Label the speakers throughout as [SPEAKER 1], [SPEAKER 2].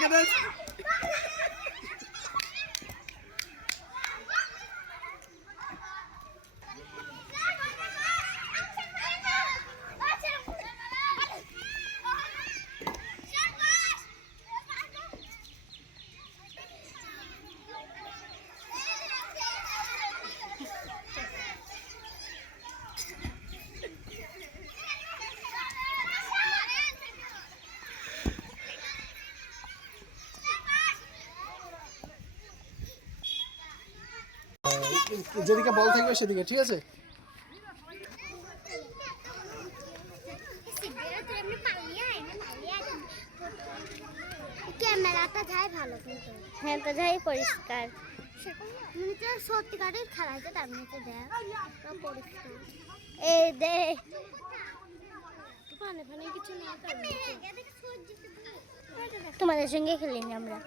[SPEAKER 1] look at this.
[SPEAKER 2] যেদিকে বল থাকবে সেদিকে ঠিক আছে?
[SPEAKER 1] ক্যামেরাটা যাই ভালো কিন্তু। হ্যাঁ তো যাই পরিষ্কার। তো সত্যিকারের খেলা হয়েছে তার মধ্যে দেখ। পরিষ্কার। এই দে। পানে কিছু তোমাদের সঙ্গে খেলিনি আমরা।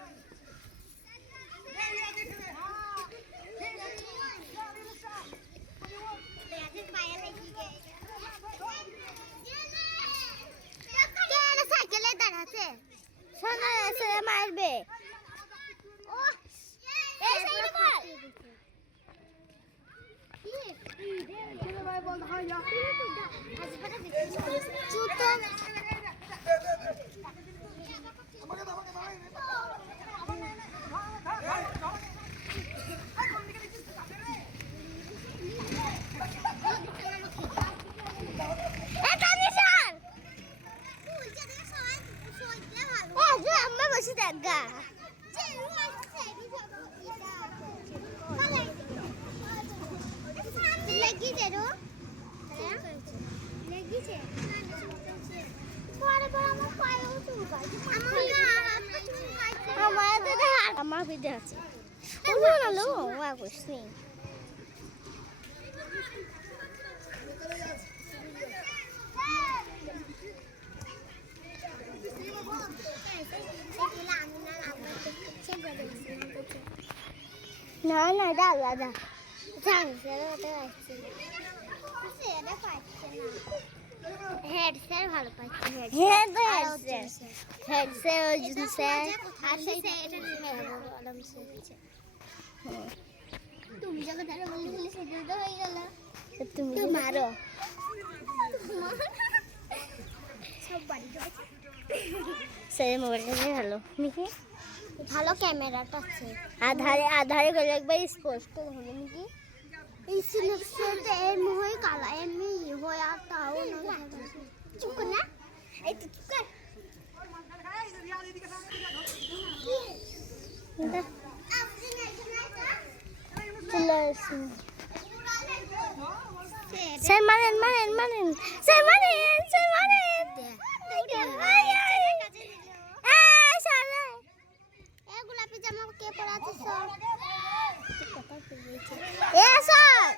[SPEAKER 1] সাইকেলে সোনা এসে মারবে। এই সাইকেলে মার আমাকে এই তানিশান এ যে বসে দেখ গা লেগিছে রো লেগিছে পরে পরে আমার ভিডিও আছে শুনো না লো ওয়া করছি না না এটা আলাদা হেড স্যার ভালো পাচ্ছে head head sir sir Arjun sir আর সেই এটা আরাম স্যার তুমি যখন ধরো বললি বলি সেটা তো হয়ে গেল তুমি মারো সব বাড়ি সে মোবাইলটা ভালো মিকি ভালো ক্যামেরাটা আছে। আধারে আধারে গেলে একবার স্পষ্ট হলো নাকি এই সিলেকশনটা এমনি হয়ে কালা এমনি হয়ে আর তাও না চুপ না। এই তো চুপ কর। চলে আসুন। স্যার মারেন মারেন মারেন। স্যার মারেন। জামা কে পরে আছে, সব। এ, সব।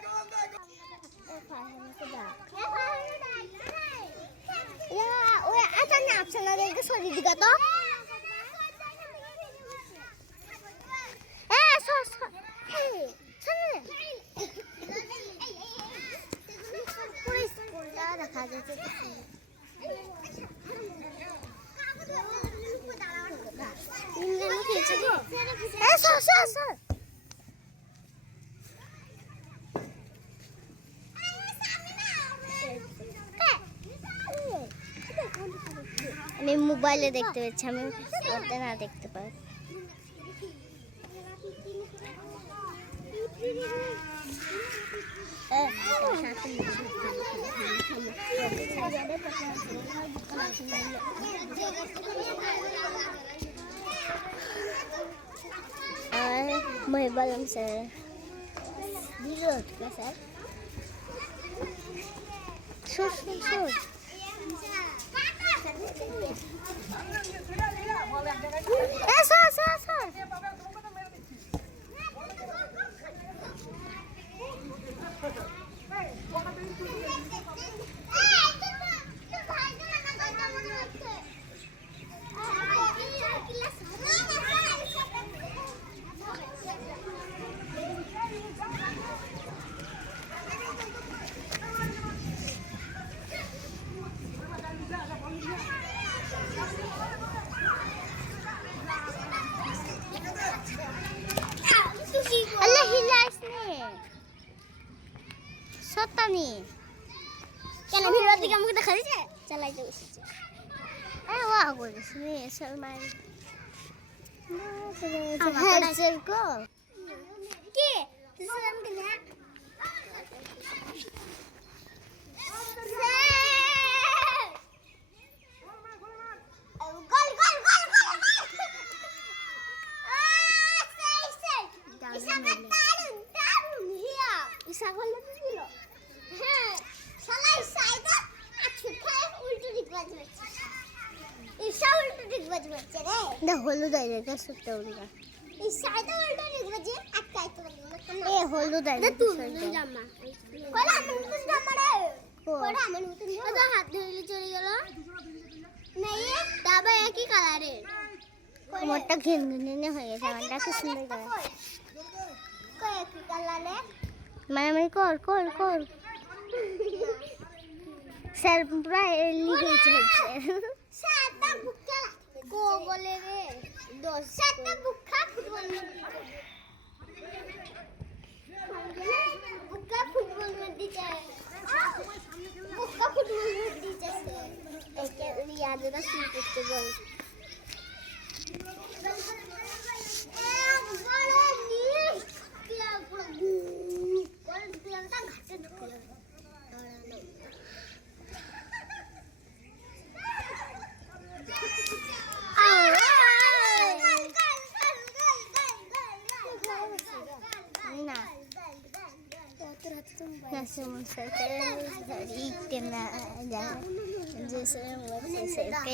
[SPEAKER 1] ওই আচ্ছা না আপসানা দেখে সরি দিকা তো। এ সর সর দেখা যাচ্ছে। আমি মোবাইলে দেখতে পাচ্ছি আমি ওতে না দেখতে পাই আর Мы боремся берет косарь. Шо, шо, шо. Э, со, со, со. সত্তানি কেন ভিডিও দিকে আমাকে দেখা দিচ্ছে চালাইতে বসেছে আরে ওয়া করিস নি সলমান হ্যাঁ গো কে। সালাম দিলে হলুদ আই রে সুত্তে উল্টা ঈশা এটা উল্টো দিক বাজে আটকাই তো এ হলুদ আই রে তুই জামা। কোলা আমার নতুন জামা রে। কোলা আমার নতুন জামা। তো হাত ধরে চলে গেল। নাই দাবা একই কালারের। মোটটা ঘিনঘিনে হয়ে গেছে আমারটা কি সুন্দর করে। কয় একই কালারে মারামারি কর কর কর। স্যার পুরা লিখেছে সাতটা বুক্কা গো বলে রে। দশ সাতটা বুক্কা ফুটবল বুক্কা ফুটবল में দিতে বুক্কা ফুটবল में দিতে একে ইয়াদ না শুরু করতে বল।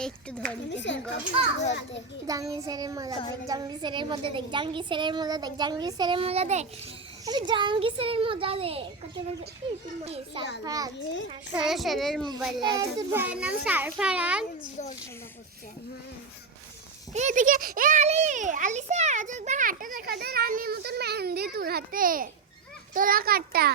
[SPEAKER 1] একটু ধরি জাঙ্গি সেরের মজা দেখ জাঙ্গি সেরের মজা দেখ জাঙ্গি মজা দেখ জাঙ্গি মজা দেখ নাম সারফারাজ এদিকে এ আলি আলিসা আজ একবার হাতে দেখা দে রানীর মতন মেহেন্দি তোর হাতে তোলা কাটটা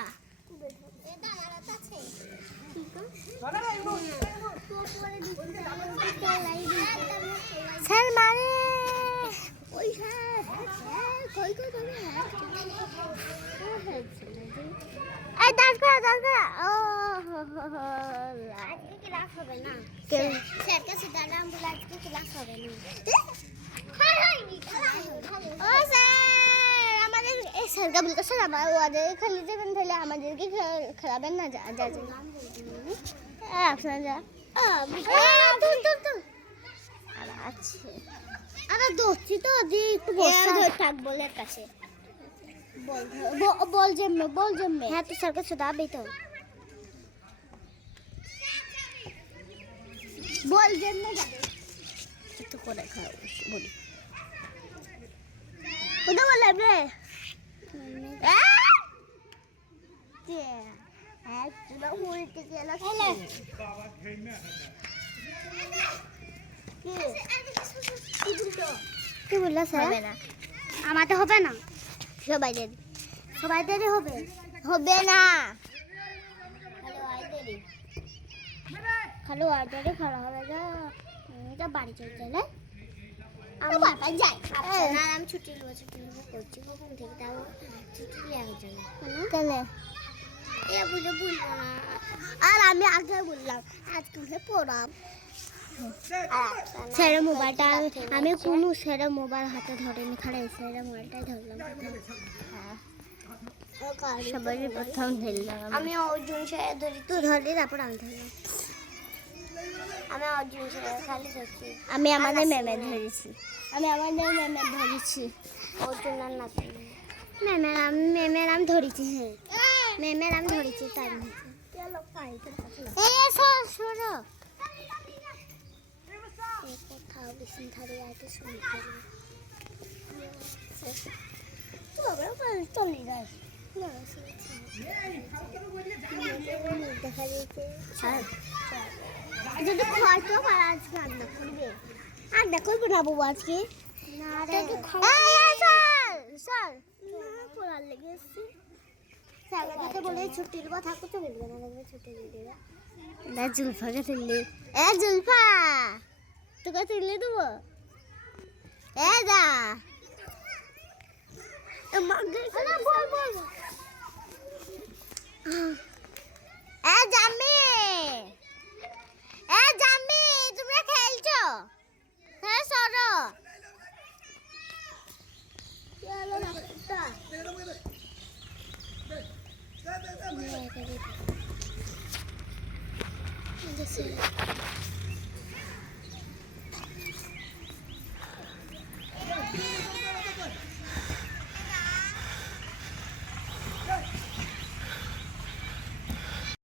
[SPEAKER 1] স্যার মানে ওই স্যার কই কই কই এই দাঁড় করা করা। ও আজকে ক্লাস হবে না? স্যার কাছে দাঁড়া আমরা আজকে ক্লাস হবে না। ও স্যার আমাদের এই স্যারকে বলতে স্যার আমার ওদের খেলে যাবেন তাহলে আমাদেরকে খেলাবেন না যা যা হ্যাঁ, আপনারা যা তুল তুল তুল। আর আছে। আরে ধরছি তো যে একটু থাক বলের কাছে। বল ব- বল বল হ্যাঁ তো স্যারকে শোধাবি তো। বল জন্মে যাবে। একটু করে খাও বলি। কোথা বললাম রে গেল কি বললা হবে না আমাতে হবে না। সবাই দেরি। সবাই দেরি হবে? হবে না। হ্যালো আইডারে খারাপ হবে এটা বাড়ি চলে গেলে আমি বাবা যাই। না আমি ছুটি নেব ছুটি নেব করছি কখন থেকে তাও ছুটি নেওয়ার জন্য কেন এ বুঝে বলব না আর আমি আগে বললাম আজকে পড়াম। স্যারের মোবাইলটা আমি কোনো স্যারের মোবাইল হাতে ধরিনি খারাপ স্যারের মোবাইলটাই ধরলাম। সবারই প্রথম ধরলাম। আমি অর্জুন স্যার ধরি তুই ধরলি তারপর আমি ধরলাম। আমি অর্জুন স্যার খালি ধরছি। আমি আমাদের ম্যামে ধরেছি। আমি আমাদের ম্যামে ধরেছি। অর্জুন আর নাতি ম্যামের আম ম্যামের আম ধরেছি হ্যাঁ। ম্যামের আম ধরেছি তার এই কোথাও বেশি ধারে আছে শুনতে চলে না দেখা যাচ্ছে যদি হয়তো আর আজকে রান্না করবে। আর দেখো বাবু আজকে। না রে। স্যার পড়ার লেগে এসছি। স্যারকে বলে ছুটি দেবো থাকো তো বলবে না দেখবে ছুটি দিয়ে দেবে। না জুলফাকে তুললে। এ জুলফা! তোকে তুললে দেবো? এ বল এ জামি এ জামি তোমরা খেলছো? হ্যাঁ সরো। 没事。